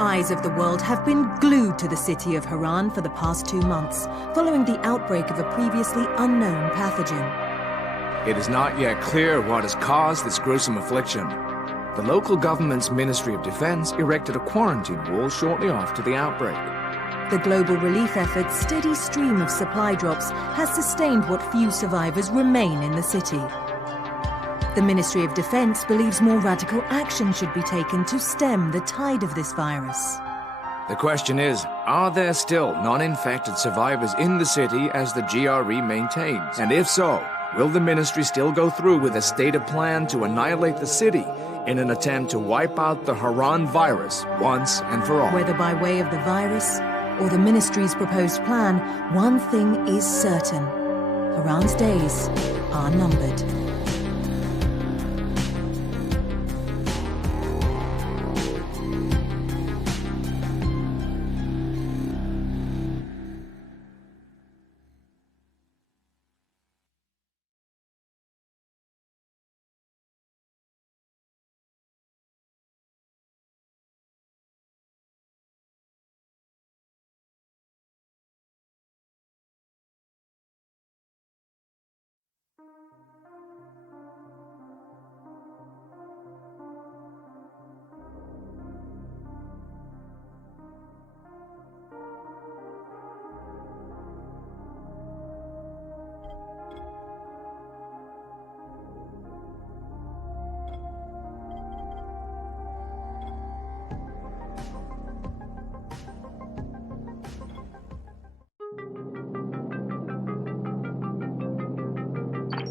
eyes of the world have been glued to the city of Harran for the past 2 months, following the outbreak of a previously unknown pathogen. It is not yet clear what has caused this gruesome affliction. The local government's Ministry of Defense erected a quarantine wall shortly after the outbreak. The global relief effort's steady stream of supply drops has sustained what few survivors remain in the city. The Ministry of Defense believes more radical action should be taken to stem the tide of this virus. The question is, are there still non-infected survivors in the city as the GRE maintains? And if so, will the ministry still go through with a stated plan to annihilate the city in an attempt to wipe out the Harran virus once and for all? Whether by way of the virus or the ministry's proposed plan, one thing is certain: Harran's days are numbered.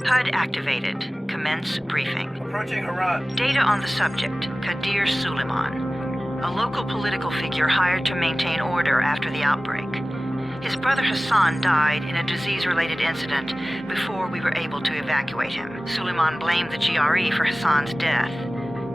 HUD activated. Commence briefing. Approaching Harran. Data on the subject, Kadir Suleiman, a local political figure hired to maintain order after the outbreak. His brother Hassan died in a disease-related incident before we were able to evacuate him. Suleiman blamed the GRE for Hassan's death.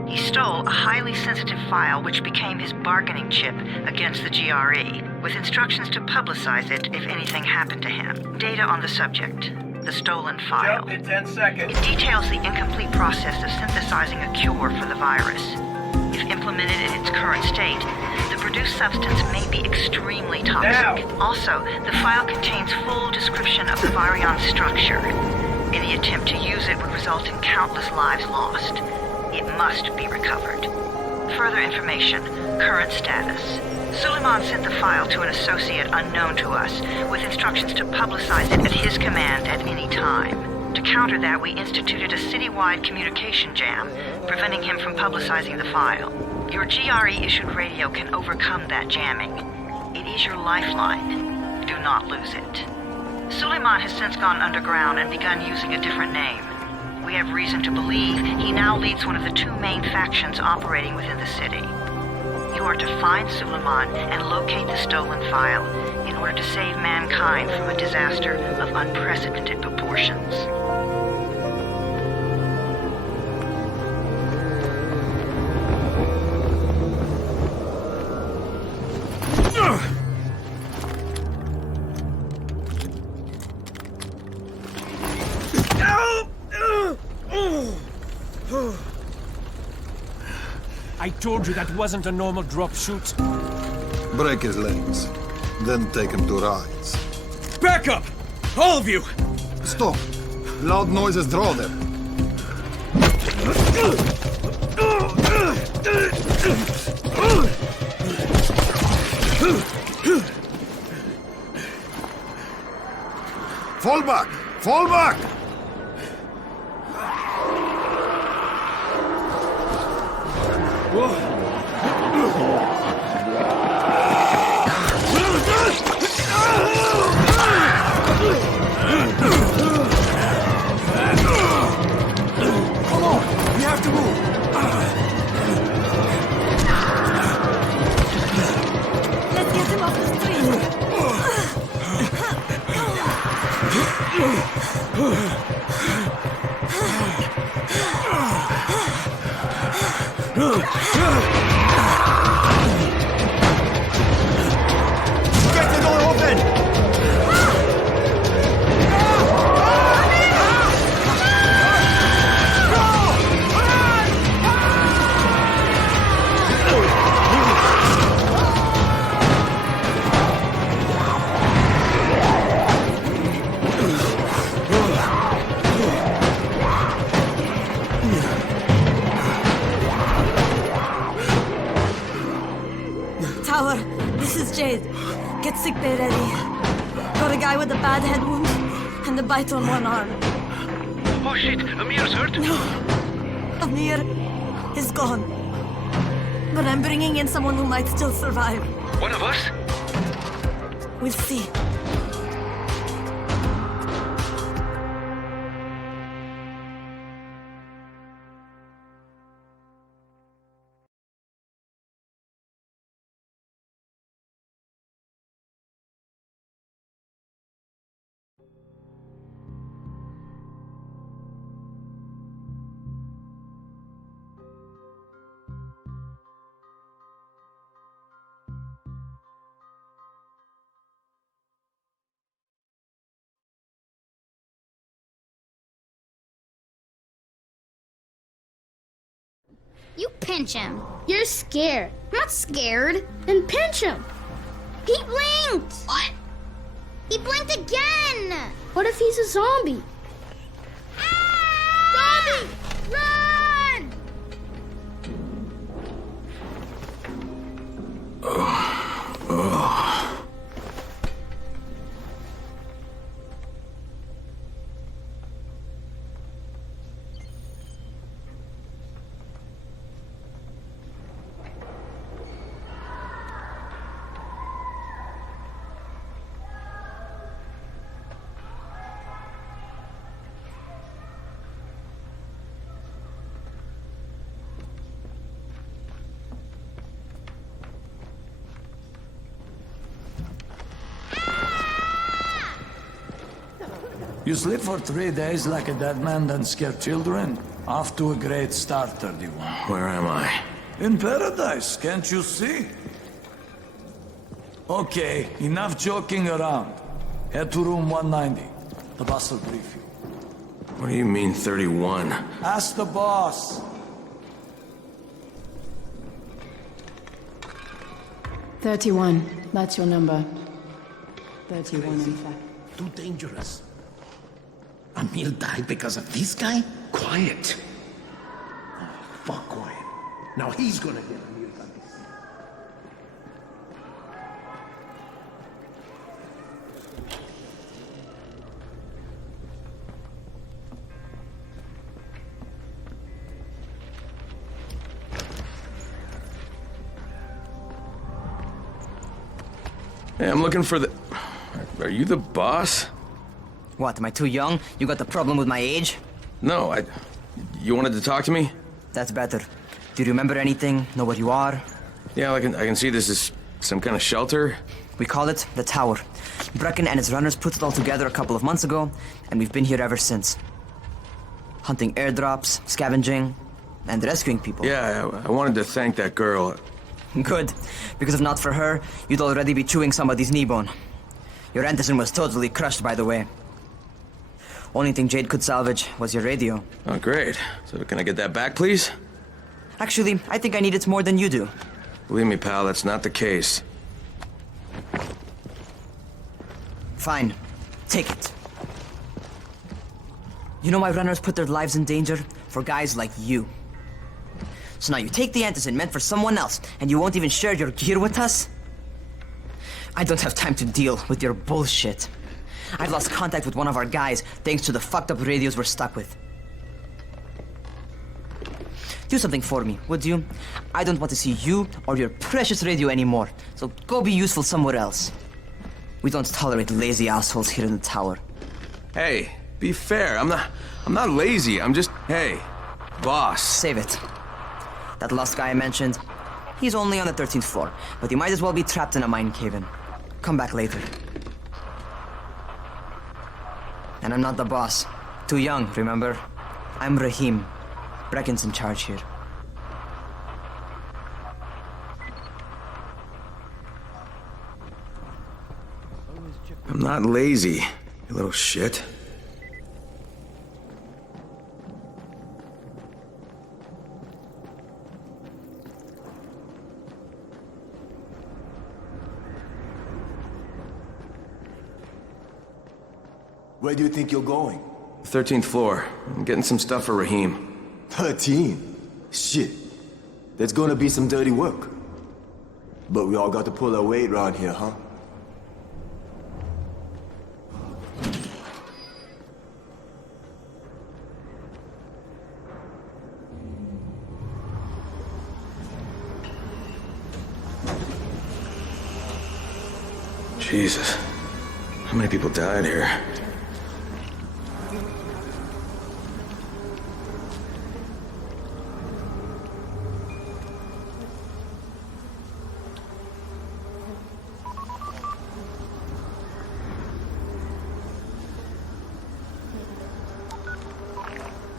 He stole a highly sensitive file which became his bargaining chip against the GRE, with instructions to publicize it if anything happened to him. Data on the subject, the stolen file. Jump in 10 seconds. It details the incomplete process of synthesizing a cure for the virus. If implemented in its current state, the produced substance may be extremely toxic. Now. Also, the file contains full description of the virion structure. Any attempt to use it would result in countless lives lost. It must be recovered. Further information, current status. Suleiman sent the file to an associate unknown to us, with instructions to publicize it at his command at any time. To counter that, we instituted a citywide communication jam, preventing him from publicizing the file. Your GRE-issued radio can overcome that jamming. It is your lifeline. Do not lose it. Suleiman has since gone underground and begun using a different name. We have reason to believe he now leads one of the 2 main factions operating within the city. You are to find Suleiman and locate the stolen file in order to save mankind from a disaster of unprecedented proportions. I told you that wasn't a normal drop shoot. Break his legs, then take him to rides. Back up! All of you! Stop! Loud noises draw them. Fall back! Fall back! Come on! We have to move! Let's get him off the street! Get sick bay ready. Got a guy with a bad head wound and a bite on one arm. Oh shit, Amir's hurt? No, Amir is gone. But I'm bringing in someone who might still survive. One of us? We'll see. You pinch him. You're scared. I'm not scared. Then pinch him. He blinked! What? He blinked again! What if he's a zombie? Ah! Zombie! Run! You sleep for 3 days like a dead man, then scare children? Off to a great start, 31. Where am I? In paradise, can't you see? Okay, enough joking around. Head to room 190. The boss will brief you. What do you mean, 31? Ask the boss. 31. That's your number. 31, in fact. Too dangerous. Amir died because of this guy? Quiet. Oh, fuck quiet. Now he's gonna get Amir got this. Hey, I'm looking for the... Are you the boss? What, am I too young? You got the problem with my age? No, You wanted to talk to me? That's better. Do you remember anything? Know where you are? Yeah, I can see this is some kind of shelter. We call it the Tower. Brecken and his runners put it all together a couple of months ago, and we've been here ever since. Hunting airdrops, scavenging, and rescuing people. Yeah, I wanted to thank that girl. Good, because if not for her, you'd already be chewing somebody's knee bone. Your Antizin was totally crushed, by the way. Only thing Jade could salvage was your radio. Oh, great. So can I get that back, please? Actually, I think I need it more than you do. Believe me, pal, that's not the case. Fine. Take it. You know why runners put their lives in danger? For guys like you. So now you take the Antizin meant for someone else, and you won't even share your gear with us? I don't have time to deal with your bullshit. I've lost contact with one of our guys thanks to the fucked up radios we're stuck with. Do something for me, would you? I don't want to see you or your precious radio anymore, so go be useful somewhere else. We don't tolerate lazy assholes here in the Tower. Hey, be fair. I'm not lazy. I'm just, hey, boss. Save it. That last guy I mentioned, he's only on the 13th floor, but he might as well be trapped in a mine cave-in. Come back later. And I'm not the boss. Too young, remember? I'm Rahim. Brecken's in charge here. I'm not lazy, you little shit. Where do you think you're going? 13th floor. I'm getting some stuff for Rahim. 13? Shit. There's gonna be some dirty work. But we all got to pull our weight around here, huh? Jesus. How many people died here?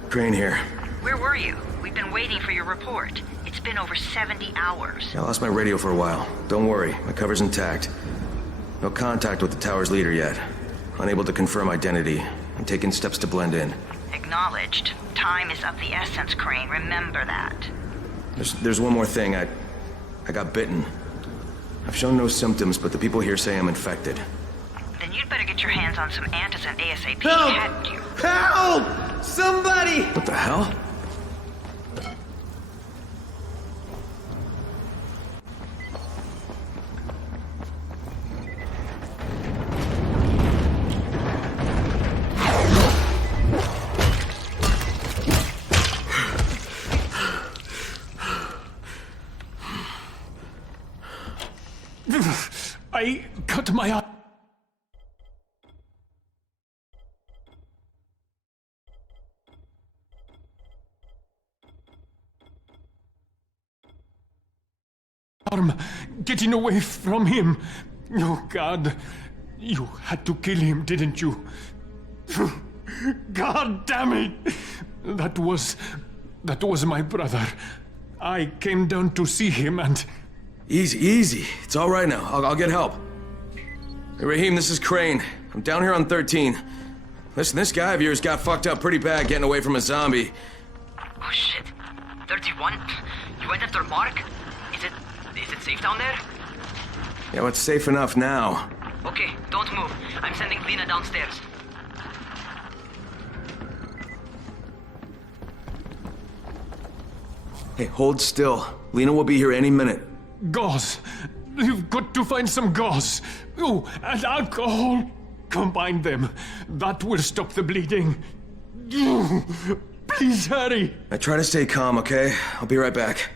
Crane here. Where were you? We've been waiting for your report. It's been over 70 hours. I lost my radio for a while. Don't worry, my cover's intact. No contact with the tower's leader yet. Unable to confirm identity. I'm taking steps to blend in. Acknowledged. Time is of the essence, Crane. Remember that. There's one more thing. I got bitten. I've shown no symptoms, but the people here say I'm infected. Then you'd better get your hands on some antizin ASAP, Help! hadn't you? Help! Somebody! What the hell? I cut my eye. Arm, getting away from him. Oh, God. You had to kill him, didn't you? God damn it! That was my brother. I came down to see him and... Easy. It's all right now. I'll get help. Hey, Rahim, this is Crane. I'm down here on 13. Listen, this guy of yours got fucked up pretty bad getting away from a zombie. Oh, shit. 31? You went after Mark? Is it safe down there? Yeah, well, it's safe enough now. Okay, don't move. I'm sending Lena downstairs. Hey, hold still. Lena will be here any minute. Gauze. You've got to find some gauze. Oh, and alcohol. Combine them. That will stop the bleeding. Please hurry. I try to stay calm, okay? I'll be right back.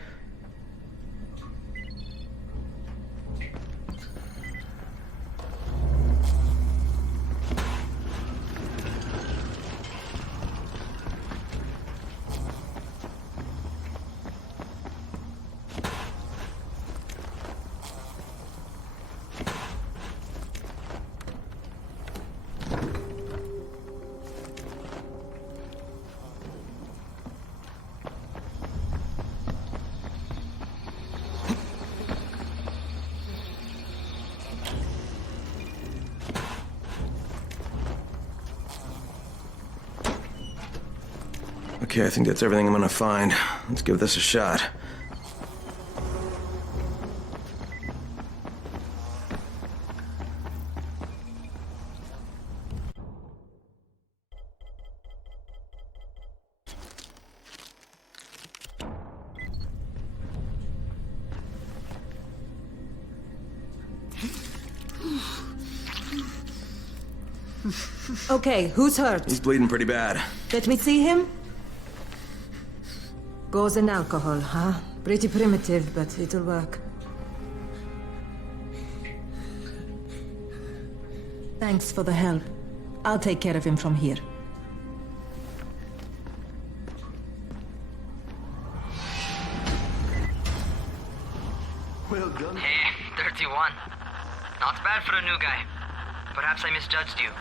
Okay, I think that's everything I'm gonna find. Let's give this a shot. Okay, who's hurt? He's bleeding pretty bad. Let me see him. Gauze and alcohol, huh? Pretty primitive, but it'll work. Thanks for the help. I'll take care of him from here. Well done. Hey, 31. Not bad for a new guy. Perhaps I misjudged you.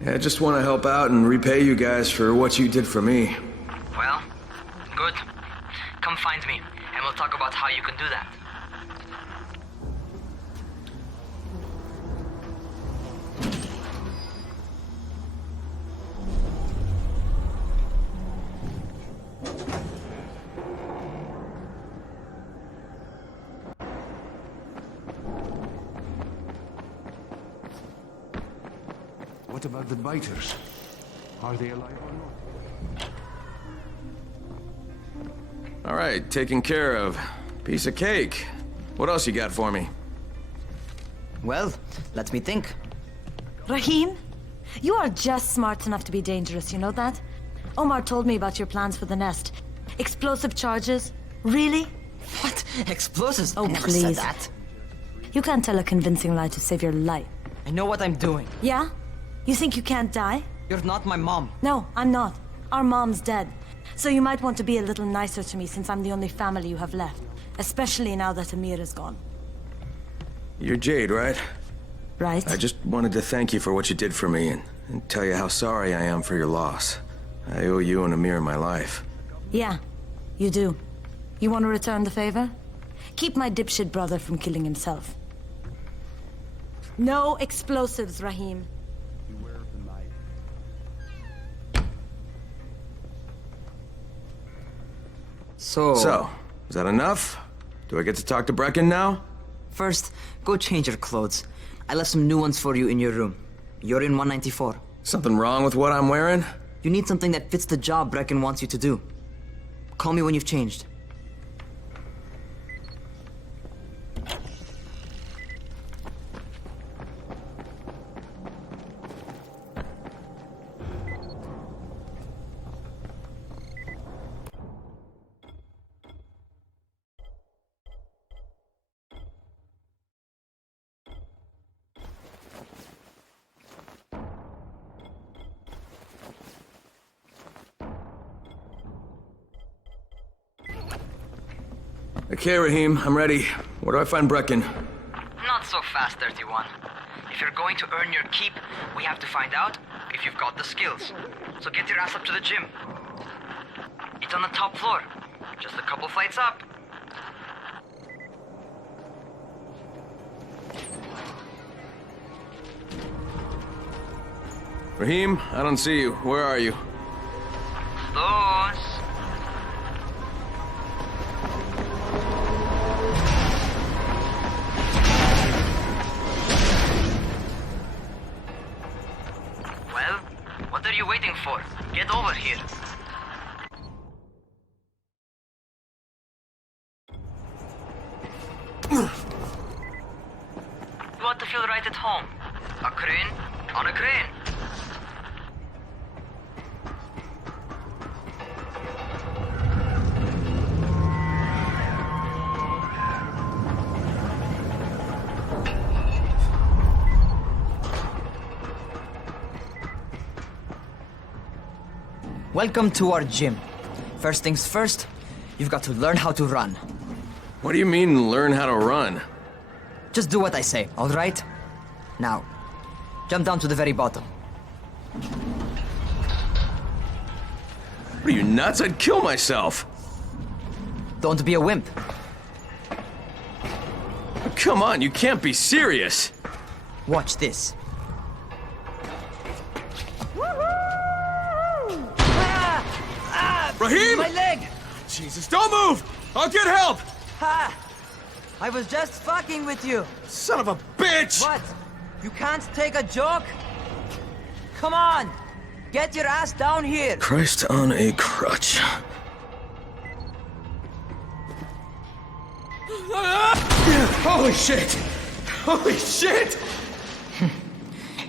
Yeah, I just want to help out and repay you guys for what you did for me. Well, good. Come find me, and we'll talk about how you can do that. What about the biters? Are they alive or not? All right, taken care of. Piece of cake. What else you got for me? Well, let me think. Rahim, you are just smart enough to be dangerous, you know that? Omar told me about your plans for the nest. Explosive charges? Really? What? Explosives? Oh, I never please. said that. You can't tell a convincing lie to save your life. I know what I'm doing. Yeah? You think you can't die? You're not my mom. No, I'm not. Our mom's dead. So you might want to be a little nicer to me since I'm the only family you have left. Especially now that Amir is gone. You're Jade, right? Right. I just wanted to thank you for what you did for me and tell you how sorry I am for your loss. I owe you and Amir my life. Yeah, you do. You want to return the favor? Keep my dipshit brother from killing himself. No explosives, Rahim. So, is that enough? Do I get to talk to Brecken now? First, go change your clothes. I left some new ones for you in your room. You're in 194. Something wrong with what I'm wearing? You need something that fits the job Brecken wants you to do. Call me when you've changed. Okay, Rahim, I'm ready. Where do I find Brecken? Not so fast, 31. If you're going to earn your keep, we have to find out if you've got the skills. So get your ass up to the gym. It's on the top floor. Just a couple flights up. Rahim, I don't see you. Where are you? Those. Well, what are you waiting for? Get over here. You want to feel right at home. A crane on a crane. Welcome to our gym. First things first, you've got to learn how to run. What do you mean, learn how to run? Just do what I say, all right? Now, jump down to the very bottom. What are you, nuts? I'd kill myself. Don't be a wimp. Come on, you can't be serious. Watch this. Rahim! My leg! Jesus, don't move! I'll get help! Ha! I was just fucking with you. Son of a bitch! What? You can't take a joke? Come on! Get your ass down here! Christ on a crutch. Holy shit! Holy shit!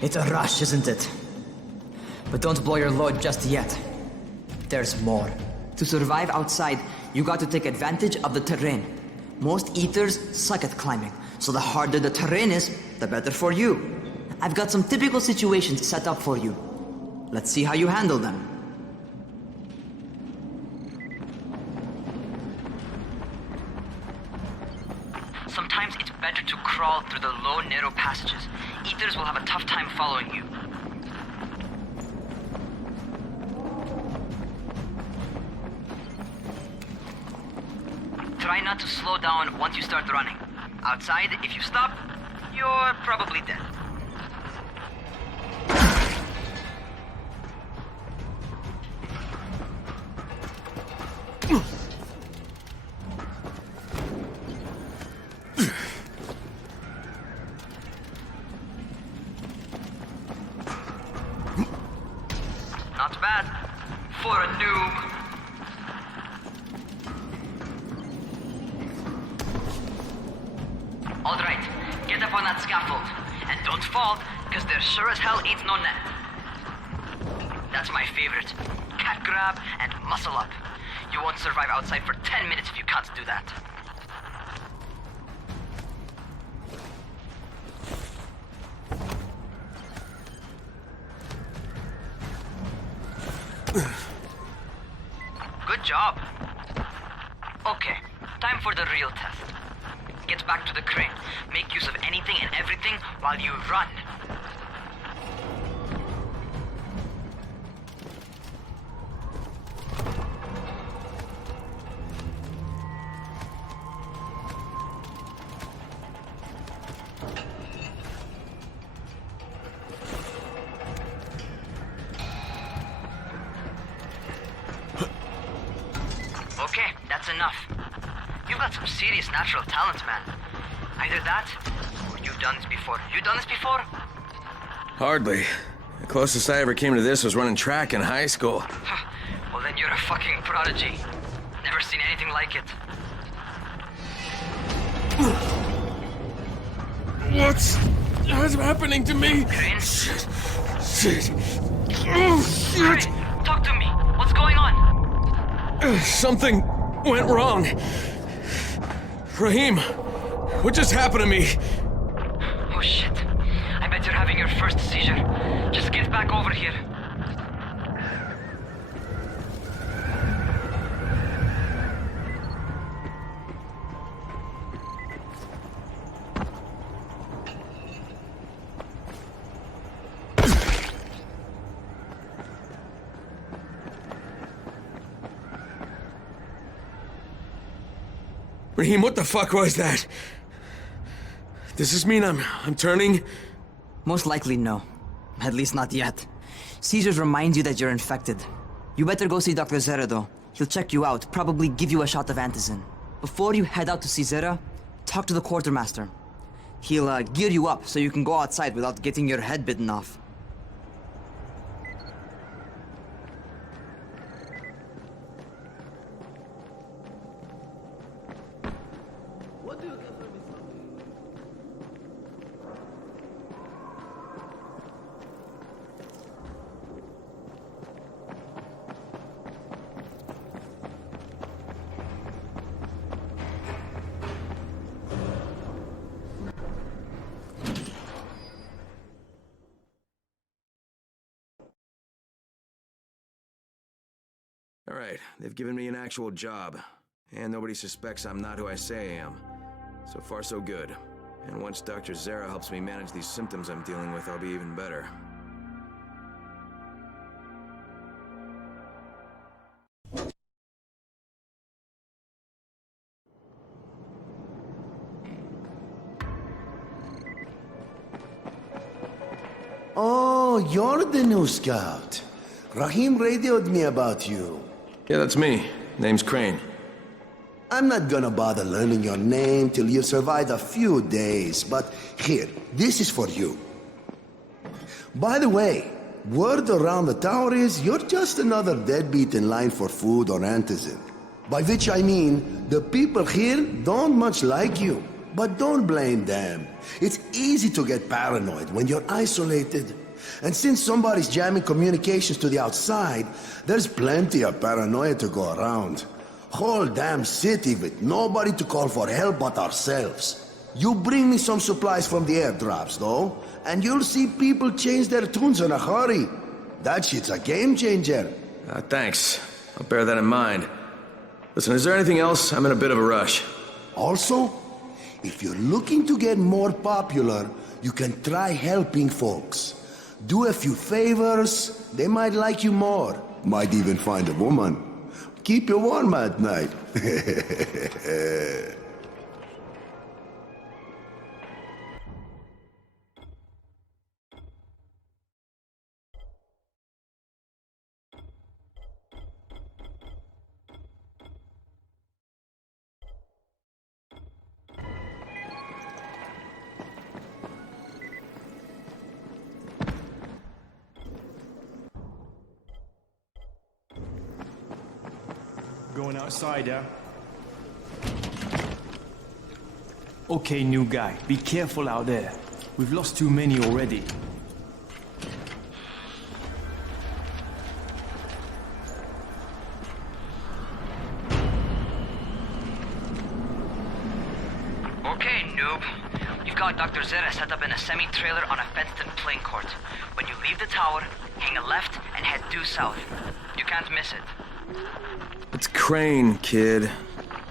It's a rush, isn't it? But don't blow your load just yet. There's more. To survive outside, you got to take advantage of the terrain. Most eaters suck at climbing, so the harder the terrain is, the better for you. I've got some typical situations set up for you. Let's see how you handle them. Sometimes it's better to crawl through the low, narrow passages. Eaters will have a tough time following you. Try not to slow down once you start running. Outside, if you stop, you're probably dead. Not bad for a noob. All right, get up on that scaffold. And don't fall, because there sure as hell ain't no net. That's my favorite. Cat grab and muscle up. You won't survive outside for 10 minutes if you can't do that. Good job. Okay, time for the real test. Get back to the crane. Make use of anything and everything while you run. Okay, that's enough. You've got some serious natural talent, man. Either that, or you've done this before. You done this before? Hardly. The closest I ever came to this was running track in high school. Well, then you're a fucking prodigy. Never seen anything like it. What's happening to me? Crane? Shit. Crane, talk to me. What's going on? Something went wrong. Rahim, what just happened to me? Oh shit. I bet you're having your first seizure. Just get back over here. Rahim, what the fuck was that? Does this mean I'm turning? Most likely no. At least not yet. Seizures remind you that you're infected. You better go see Dr. Zera though. He'll check you out, probably give you a shot of antizin. Before you head out to see Zera, talk to the quartermaster. He'll gear you up so you can go outside without getting your head bitten off. All right, they've given me an actual job. And nobody suspects I'm not who I say I am. So far, so good. And once Dr. Zera helps me manage these symptoms I'm dealing with, I'll be even better. Oh, you're the new scout. Rahim radioed me about you. Yeah, that's me. Name's Crane. I'm not gonna bother learning your name till you've survived a few days, but here, this is for you. By the way, word around the tower is you're just another deadbeat in line for food or antizin. By which I mean, the people here don't much like you. But don't blame them. It's easy to get paranoid when you're isolated. And since somebody's jamming communications to the outside, there's plenty of paranoia to go around. Whole damn city with nobody to call for help but ourselves. You bring me some supplies from the airdrops, though, and you'll see people change their tunes in a hurry. That shit's a game changer. Thanks. I'll bear that in mind. Listen, is there anything else? I'm in a bit of a rush. Also, if you're looking to get more popular, you can try helping folks. Do a few favors, they might like you more. Might even find a woman. Keep you warm at night. Going outside, yeah? Okay, new guy, be careful out there. We've lost too many already. Okay, noob. You've saw Dr. Zere set up in a semi-trailer on a fenced-in playing court. When you leave the tower, hang a left and head due south. You can't miss it. It's Crane, kid.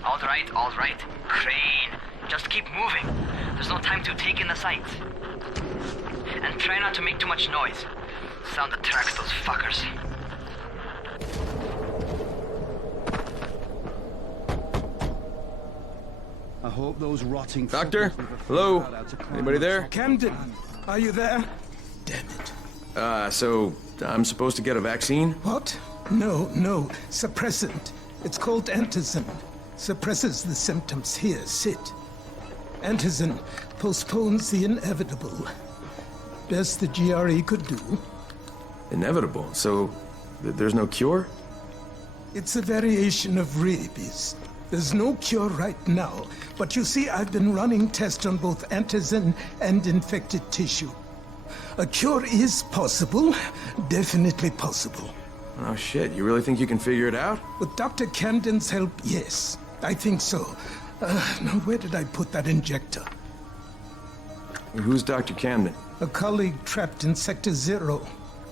All right. Crane. Just keep moving. There's no time to take in the sights. And try not to make too much noise. Sound attracts those fuckers. I hope those rotting... Doctor? Hello? Anybody there? Camden, are you there? Damn it. So I'm supposed to get a vaccine? What? No. Suppressant. It's called Antizin. Suppresses the symptoms. Here, sit. Antizin postpones the inevitable. Best the GRE could do. Inevitable? So there's no cure? It's a variation of rabies. There's no cure right now, but you see, I've been running tests on both antizin and infected tissue. A cure is possible, definitely possible. Oh shit, you really think you can figure it out? With Dr. Camden's help, yes. I think so. Now where did I put that injector? Who's Dr. Camden? A colleague trapped in Sector 0,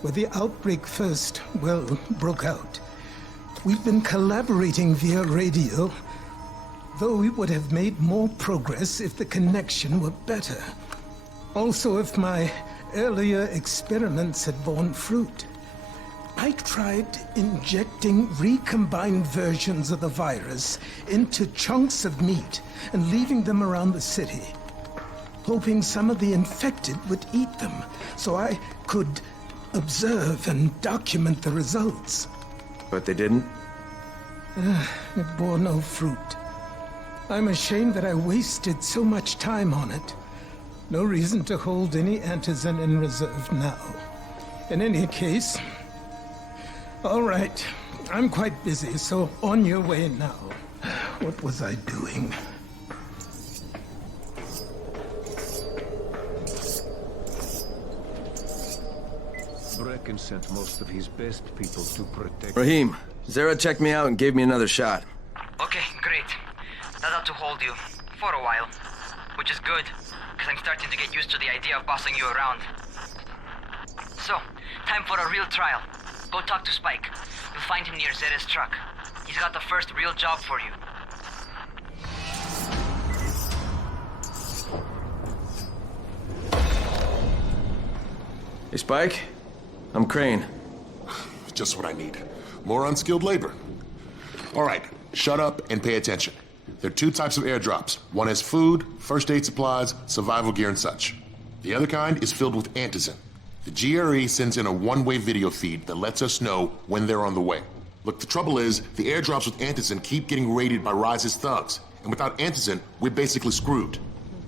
where the outbreak first, broke out. We've been collaborating via radio, though we would have made more progress if the connection were better. Also, if my earlier experiments had borne fruit. I tried injecting recombined versions of the virus into chunks of meat and leaving them around the city, hoping some of the infected would eat them so I could observe and document the results. But they didn't? It bore no fruit. I'm ashamed that I wasted so much time on it. No reason to hold any antizin in reserve now. In any case, all right, I'm quite busy, so on your way now. What was I doing? Brecken sent most of his best people to protect... Rahim, Zere checked me out and gave me another shot. Okay, great. That ought to hold you. For a while. Which is good, because I'm starting to get used to the idea of bossing you around. So, time for a real trial. Go talk to Spike. You'll find him near Zere's truck. He's got the first real job for you. Hey, Spike. I'm Crane. Just what I need. More unskilled labor. All right, shut up and pay attention. There are two types of airdrops. One has food, first aid supplies, survival gear, and such. The other kind is filled with antizin. The GRE sends in a one-way video feed that lets us know when they're on the way. Look, the trouble is, the airdrops with antizin keep getting raided by Rise's thugs, and without antizin, we're basically screwed.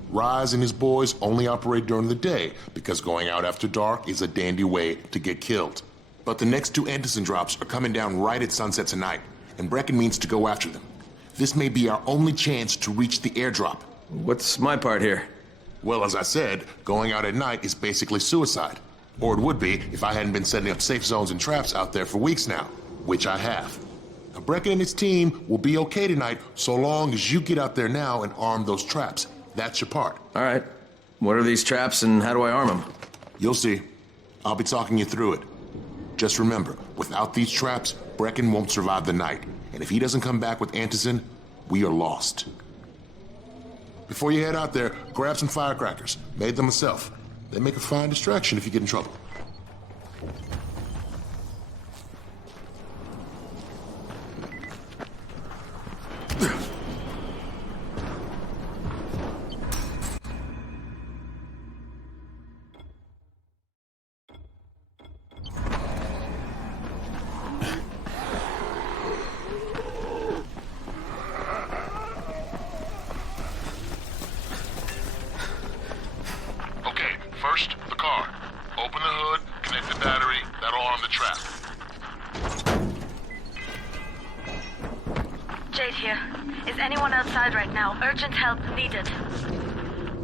Rise and his boys only operate during the day, because going out after dark is a dandy way to get killed. But the next two antizin drops are coming down right at sunset tonight, and Brecken means to go after them. This may be our only chance to reach the airdrop. What's my part here? Well, as I said, going out at night is basically suicide. Or it would be if I hadn't been setting up safe zones and traps out there for weeks now, which I have. Now, Brecken and his team will be okay tonight so long as you get out there now and arm those traps. That's your part. All right. What are these traps and how do I arm them? You'll see. I'll be talking you through it. Just remember, without these traps, Brecken won't survive the night. And if he doesn't come back with antizin, we are lost. Before you head out there, grab some firecrackers. Made them myself. They make a fine distraction if you get in trouble. First, the car. Open the hood, connect the battery, that'll arm the trap. Jade here. Is anyone outside right now? Urgent help needed.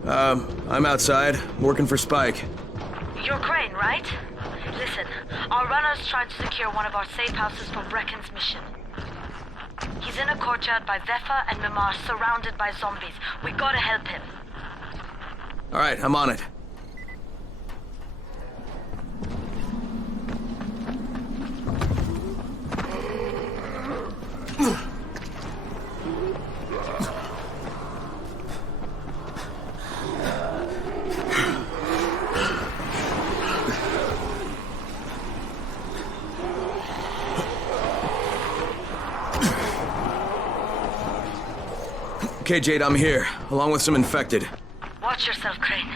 I'm outside, working for Spike. You're Crane, right? Listen, our runners tried to secure one of our safe houses for Brecken's mission. He's in a courtyard by Vefa and Mimar, surrounded by zombies. We gotta help him. All right, I'm on it. Okay, Jade, I'm here, along with some infected. Watch yourself, Crane.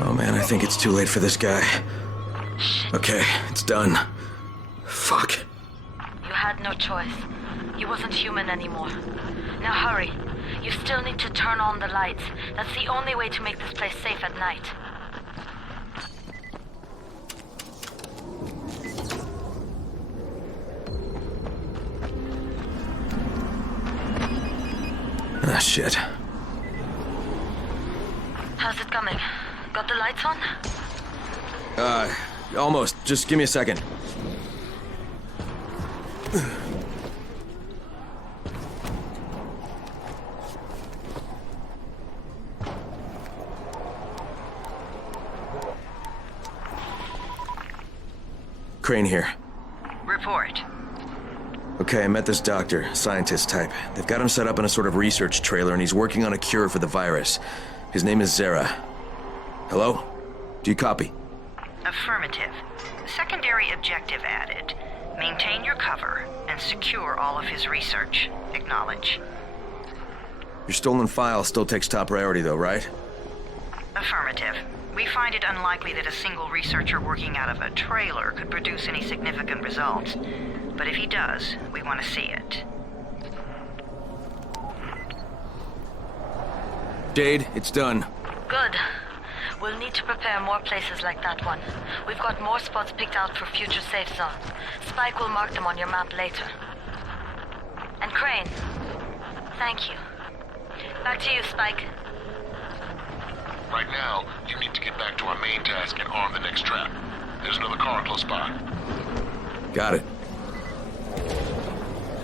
Oh man, I think it's too late for this guy. Okay, it's done. Fuck. You had no choice. You wasn't human anymore. Now hurry. You still need to turn on the lights. That's the only way to make this place safe at night. Ah, shit. How's it coming? Got the lights on? Almost. Just give me a second. Crane here. Report. Okay, I met this doctor, scientist type. They've got him set up in a sort of research trailer, and he's working on a cure for the virus. His name is Zere. Hello? Do you copy? Affirmative. Secondary objective added. Maintain your cover and secure all of his research. Acknowledge. Your stolen file still takes top priority, though, right? Affirmative. We find it unlikely that a single researcher working out of a trailer could produce any significant results. But if he does, we want to see it. Jade, it's done. Good. We'll need to prepare more places like that one. We've got more spots picked out for future safe zones. Spike will mark them on your map later. And Crane, thank you. Back to you, Spike. Right now, you need to get back to our main task and arm the next trap. There's another car close by. Got it.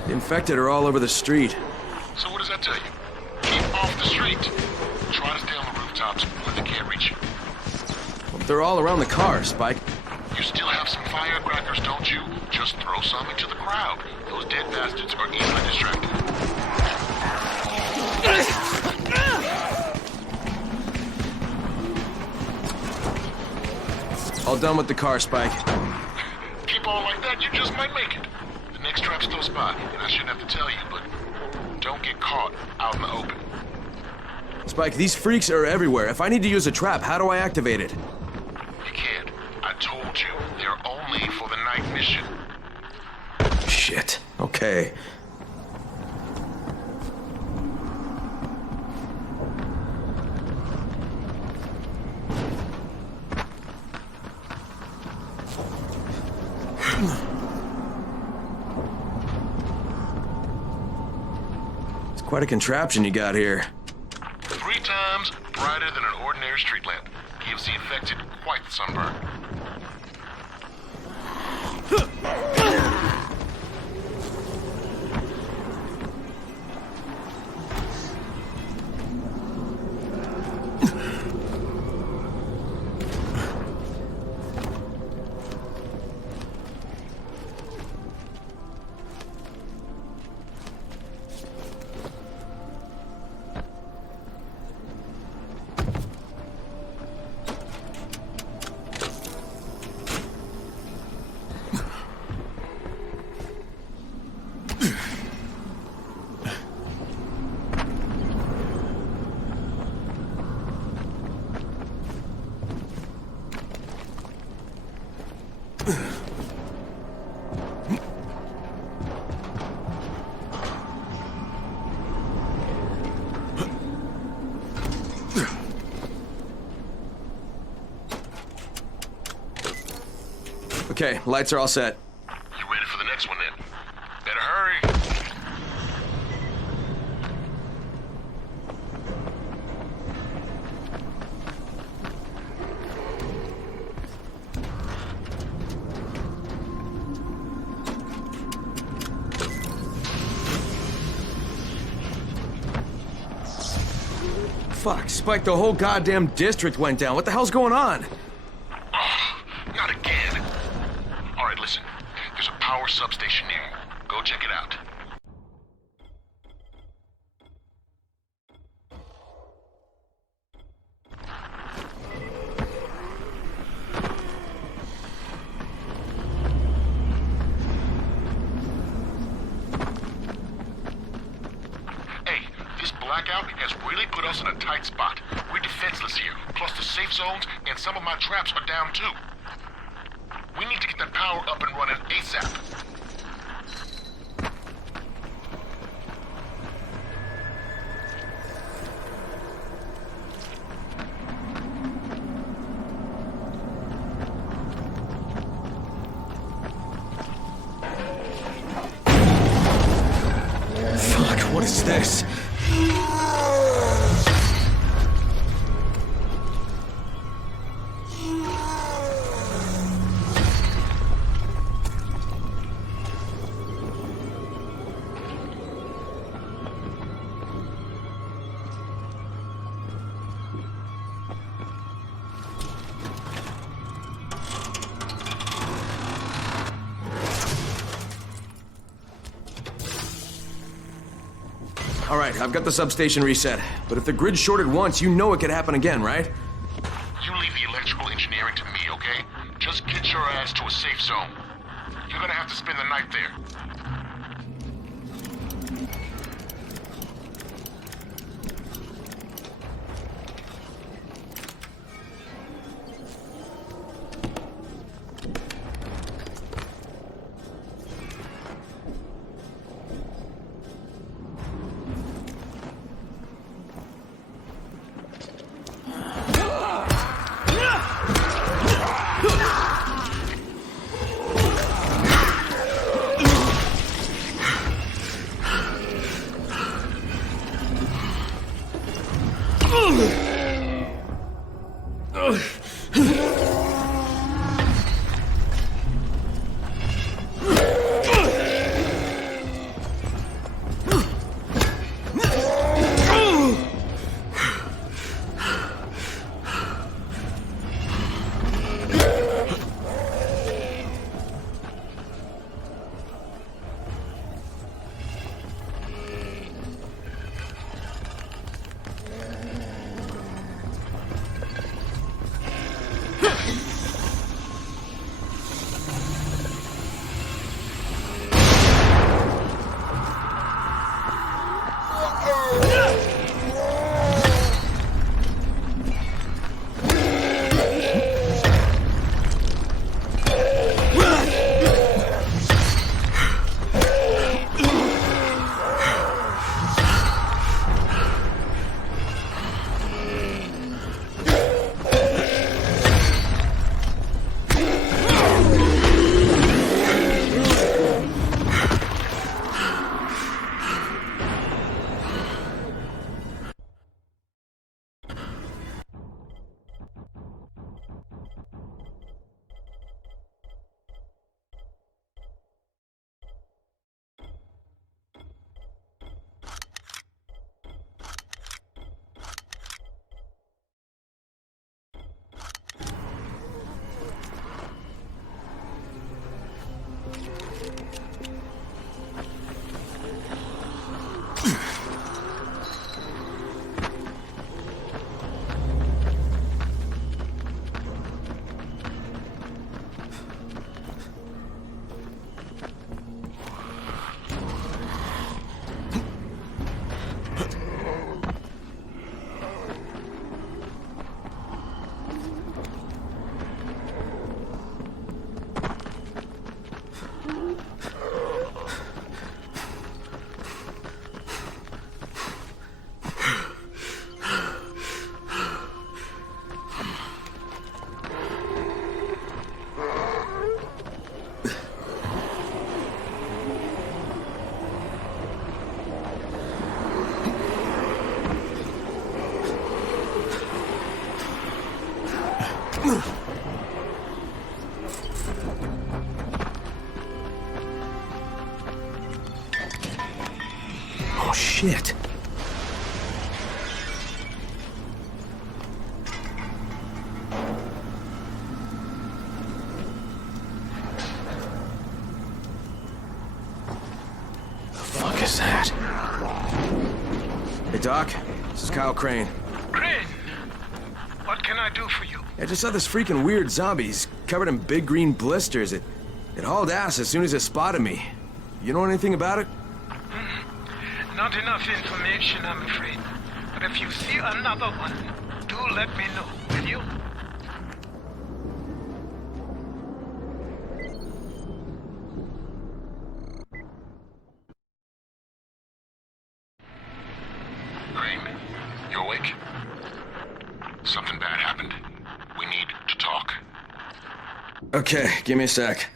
The infected are all over the street. So what does that tell you? Keep off the street. Try to stay on the rooftops where they can't reach you. Well, they're all around the car, Spike. You still have some firecrackers, don't you? Just throw some into the crowd. Those dead bastards are easily distracted. All done with the car, Spike. Keep on like that, you just might make it. The next trap's close by, and I shouldn't have to tell you, but don't get caught out in the open. Spike, these freaks are everywhere. If I need to use a trap, how do I activate it? You can't. I told you, they're only for the night mission. Shit. Okay. It's quite a contraption you got here. 3 times brighter than an ordinary street lamp. Gives the infected quite the sunburn. Okay, lights are all set. You ready for the next one then? Better hurry. Fuck, Spike, the whole goddamn district went down. What the hell's going on? Oh, not again. All right, listen. There's a power substation near you. Go check it out. Hey, this blackout has really put us in a tight spot. We're defenseless here. Plus the safe zones and some of my traps are down too. We need to get that power up and running ASAP. Fuck, what is this? All right, I've got the substation reset. But if the grid shorted once, you know it could happen again, right? You leave the electrical engineering to me, okay? Just get your ass to a safe zone. You're gonna have to spend the night there. shit. The fuck is that? Hey, Doc. This is Kyle Crane. Crane! What can I do for you? I just saw this freaking weird zombie. He's covered in big green blisters. It hauled ass as soon as it spotted me. You know anything about it? Not enough information, I'm afraid. But if you see another one, do let me know, will you? Crane, you awake? Something bad happened. We need to talk. Okay, give me a sec.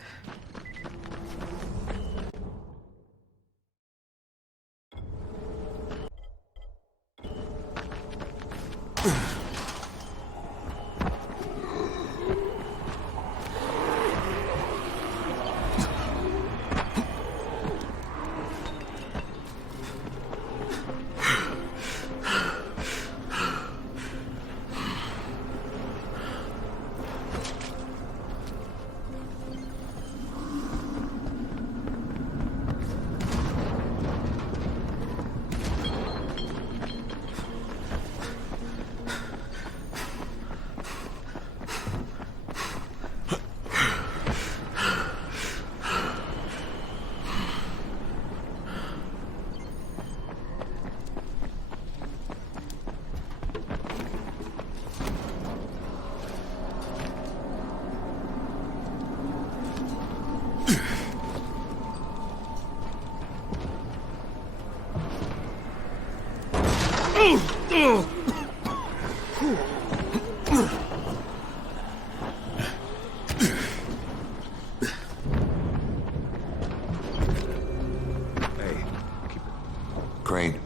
Crane,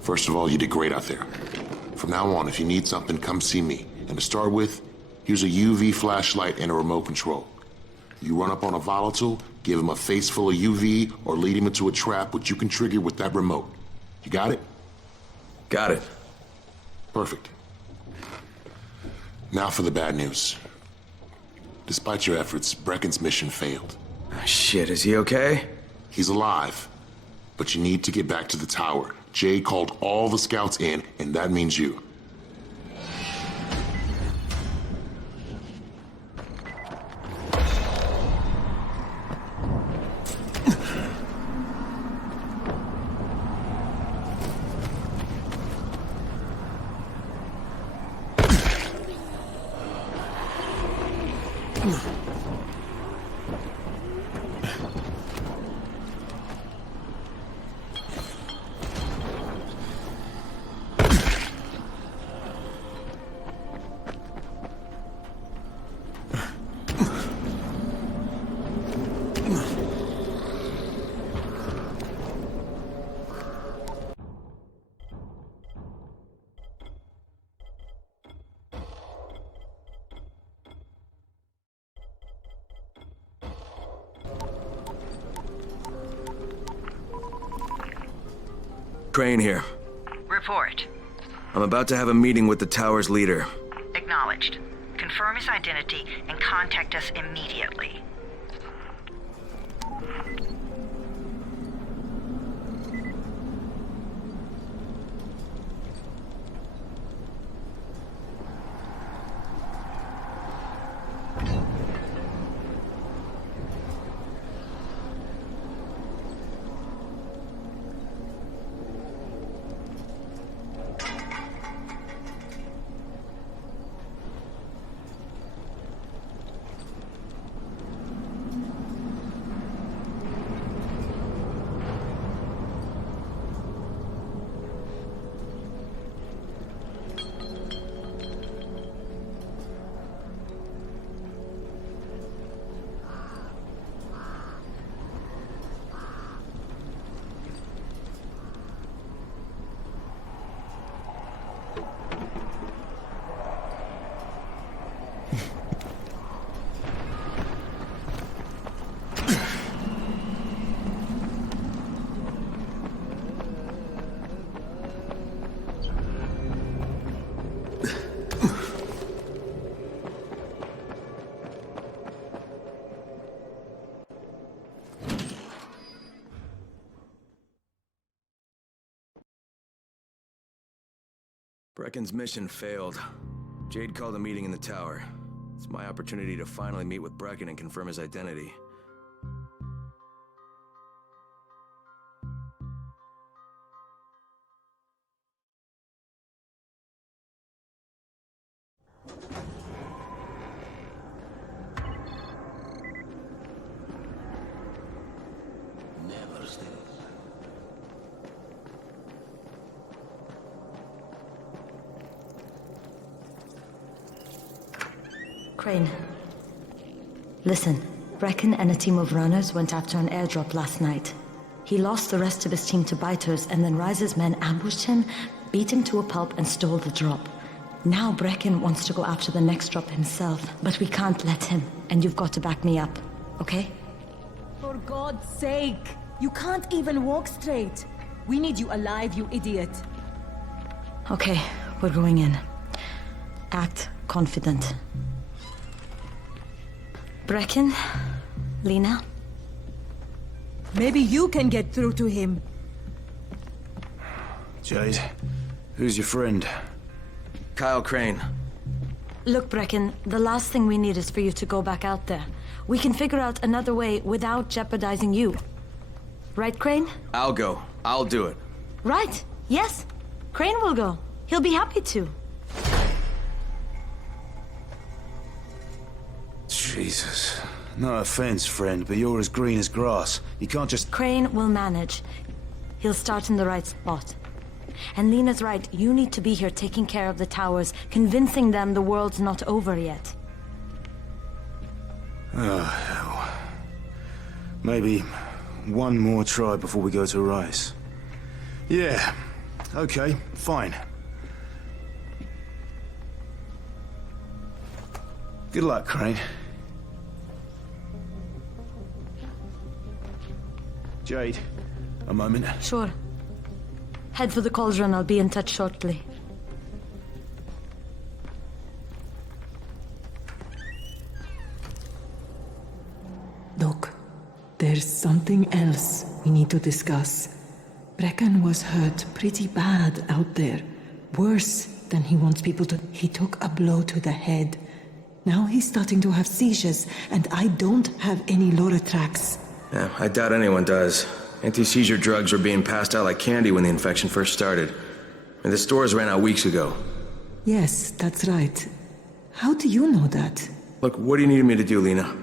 first of all, you did great out there. From now on, if you need something, come see me. And to start with, here's a UV flashlight and a remote control. You run up on a volatile, give him a face full of UV, or lead him into a trap which you can trigger with that remote. You got it? Got it. Perfect. Now for the bad news. Despite your efforts, Brecken's mission failed. Shit, is he okay? He's alive, but you need to get back to the tower. Jay called all the scouts in, and that means you. Crane here. Report. I'm about to have a meeting with the tower's leader. Acknowledged. Confirm his identity and contact us immediately. Brecken's mission failed. Jade called a meeting in the tower. It's my opportunity to finally meet with Brecken and confirm his identity. Never stay. Crane. Listen, Brecken and a team of runners went after an airdrop last night. He lost the rest of his team to biters, and then Rise's men ambushed him, beat him to a pulp, and stole the drop. Now Brecken wants to go after the next drop himself, but we can't let him, and you've got to back me up, okay? For God's sake! You can't even walk straight! We need you alive, you idiot! Okay, we're going in. Act confident. Brecken? Lena? Maybe you can get through to him. Jade, who's your friend? Kyle Crane. Look, Brecken, the last thing we need is for you to go back out there. We can figure out another way without jeopardizing you. Right, Crane? I'll go. I'll do it. Right. Yes. Crane will go. He'll be happy to. Jesus. No offense, friend, but you're as green as grass. You can't just... Crane will manage. He'll start in the right spot. And Lena's right, you need to be here taking care of the towers, convincing them the world's not over yet. Oh, hell. Maybe one more try before we go to Rise. Yeah, okay, fine. Good luck, Crane. Jade, a moment. Sure. Head for the cauldron, I'll be in touch shortly. Look, there's something else we need to discuss. Brecken was hurt pretty bad out there. Worse than he wants people to... He took a blow to the head. Now he's starting to have seizures, and I don't have any Loratrax. Yeah, I doubt anyone does. Anti-seizure drugs were being passed out like candy when the infection first started. And the stores ran out weeks ago. Yes, that's right. How do you know that? Look, what do you need me to do, Lena?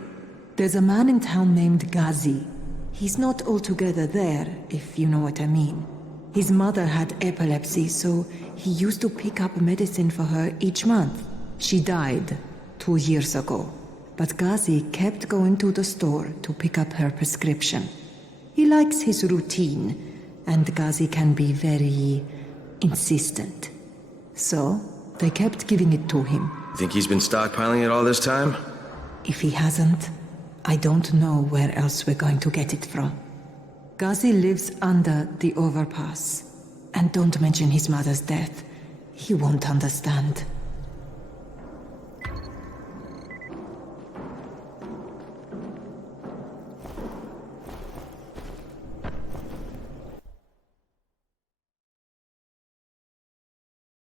There's a man in town named Ghazi. He's not altogether there, if you know what I mean. His mother had epilepsy, so he used to pick up medicine for her each month. She died 2 years ago. But Ghazi kept going to the store to pick up her prescription. He likes his routine, and Ghazi can be very insistent. So, they kept giving it to him. You think he's been stockpiling it all this time? If he hasn't, I don't know where else we're going to get it from. Ghazi lives under the overpass. And don't mention his mother's death. He won't understand.